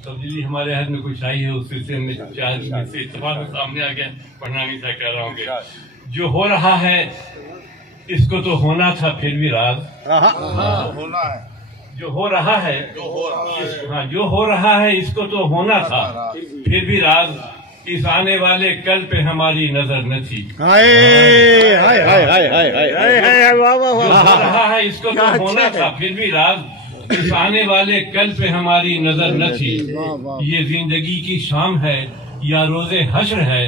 तब्दीली हमारे हद में कुछ आई है, उस सिलसिले में इत्तेफाक में सामने आ गया, पढ़ना नहीं था, कह रहा हूँ कि जो हो रहा है इसको तो होना था, फिर भी राज होना है। जो हो रहा है, हाँ, जो हो रहा है इसको तो होना था, फिर भी राज इस आने वाले कल पे हमारी नजर न थी। जो हो रहा है इसको तो होना था, फिर भी राज इस आने वाले कल पे हमारी नजर न थी। ये जिंदगी की शाम है या रोजे हश्र है,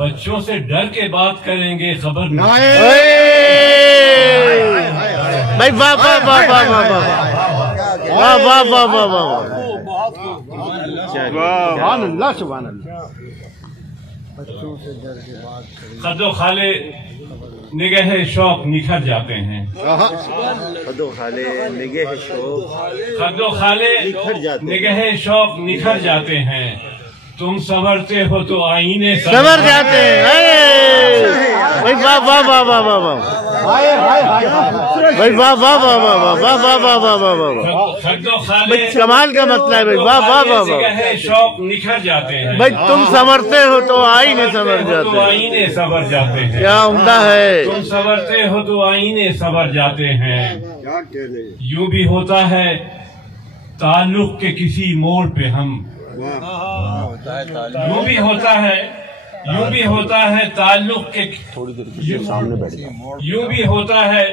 बच्चों से डर के बात करेंगे खबर न। भाई वाह वाह वाह वाह वाह वाह वाह वाह वाह वाह वाह खदो खाले निगाह शौक निखर जाते हैं, खदो खाले निगाह शौक, खदो खाले निगाह शौक निखर जाते हैं। तुम संवरते हो तो आईने संवर जाते हैं। भाई वाह वाह वाह वाह वाह वाह भाई वाह वाह वाह वाह वाह वाह वाह वाह वाह वाह वाह खदो खाले कमाल का मतलब है भाई, वाह वाह वाह वाह। निगाह शौक निखर जाते हैं। भाई तुम संवरते हो तो आईने संवर तो जाते हैं। आईने संवर जाते हैं। क्या उम्दा है। तुम संवरते हो तो आईने संवर जाते हैं। यूं भी होता है ताल्लुक के किसी मोड़ पे हम, यूं भी होता है, यूं भी होता है ताल्लुक के, थोड़ी देर सामने बैठ, यूं भी होता है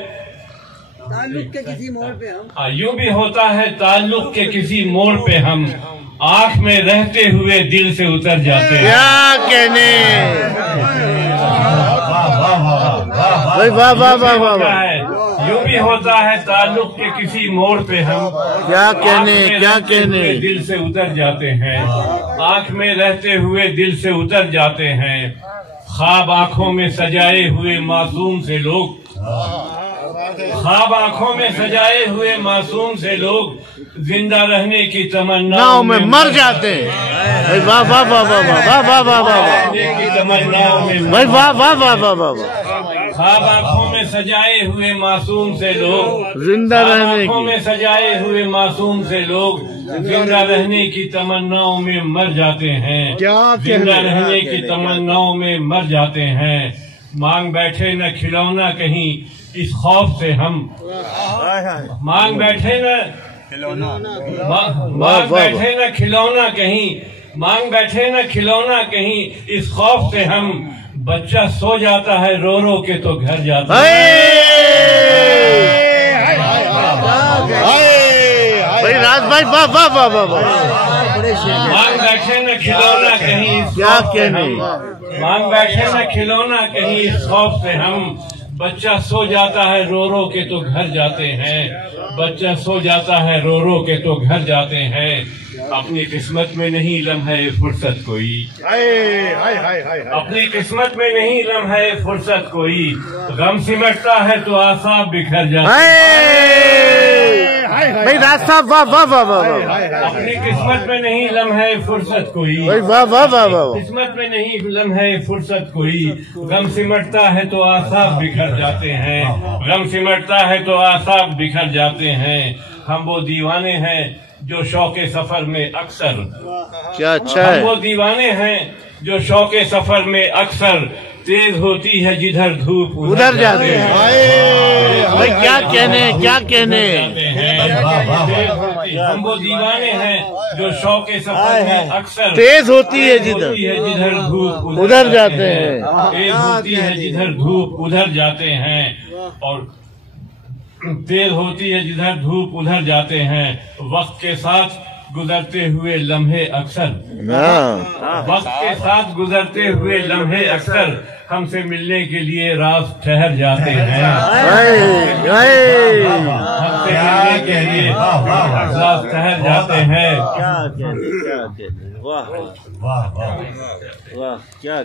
ताल्लुक के किसी मोड़ पे हम, यूं भी होता है ताल्लुक के किसी मोड़ पे हम आंख में रहते हुए दिल से उतर जाते हैं। क्या कहने भाई वाह वाह वाह वाह वाह। यूं भी होता है ताल्लुक के किसी मोड़ पे हम क्या कहने क्या कहने दिल से उतर जाते हैं। आंख में रहते हुए दिल से उतर जाते हैं। ख्वाब आंखों में सजाए हुए मासूम से लोग, ख्वाब आंखों में सजाए हुए मासूम से लोग जिंदा रहने की तमन्नाओं में मर जाते हैं। भाई वाह वाह वाह वाह वाह वाह वाह वाह वाह की तमन्नाओं में भाई वाह वाह वाह वाह वाह वाह। ख्वाब आंखों में सजाए हुए मासूम से लोग जिंदा रहने आंखों की, में सजाए हुए मासूम से लोग जिंदा रहने की तमन्नाओं में मर जाते हैं। जिंदा रहने की तमन्नाओं में मर जाते हैं। मांग बैठे न खिलौना कहीं इस खौफ से हम, मांग बैठे न मांग बैठे न खिलौना कहीं, मांग बैठे न खिलौना कहीं इस खौफ से हम। बच्चा सो जाता है रो रो के तो घर जाता है। भाई राज भाई वाह वाह वाह वाह वाह। मांग बैठे न खिलौना कहीं इस क्या खौफ से कहने। हम, मांग बैठे न खिलौना कहीं इस खौफ से हम। बच्चा सो जाता है रो रो के तो घर जाते हैं। बच्चा सो जाता है रो रो के तो घर जाते हैं। अपनी किस्मत में नहीं लम्हा फुर्सत कोई, अपनी किस्मत में नहीं लम्हा फुर्सत कोई। गम सिमटता है तो आसाब बिखर जाते हैं। भाई राज साहब वाह वाह वाह वाह। अपनी किस्मत में नहीं लम्हा फुर्सत कोई, भाई वाह वाह वाह वाह। किस्मत में नहीं लम्हा फुर्सत कोई। गम सिमटता है तो आसाब बिखर जाते हैं। गम सिमटता है तो आसाब बिखर जाते हैं। हम वो दीवाने हैं जो शौके सफर में अक्सर, क्या अच्छा है। हम वो दीवाने हैं जो शौके सफर में अक्सर तेज होती है जिधर धूप उधर जाते हैं। भाई क्या कहने क्या कहने। हम वो दीवाने हैं जो शौके सफर में अक्सर तेज होती है जिधर धूप उधर जाते हैं। तेज होती है जिधर धूप उधर जाते हैं। और तेज होती है जिधर धूप उधर जाते हैं। वक्त के साथ गुजरते हुए लम्हे अक्सर, वक्त के साथ गुजरते हुए लम्हे अक्सर हमसे मिलने के लिए रात ठहर जाते हैं। हमसे मिलने के लिए रात ठहर जाते हैं। वाह वाह वाह क्या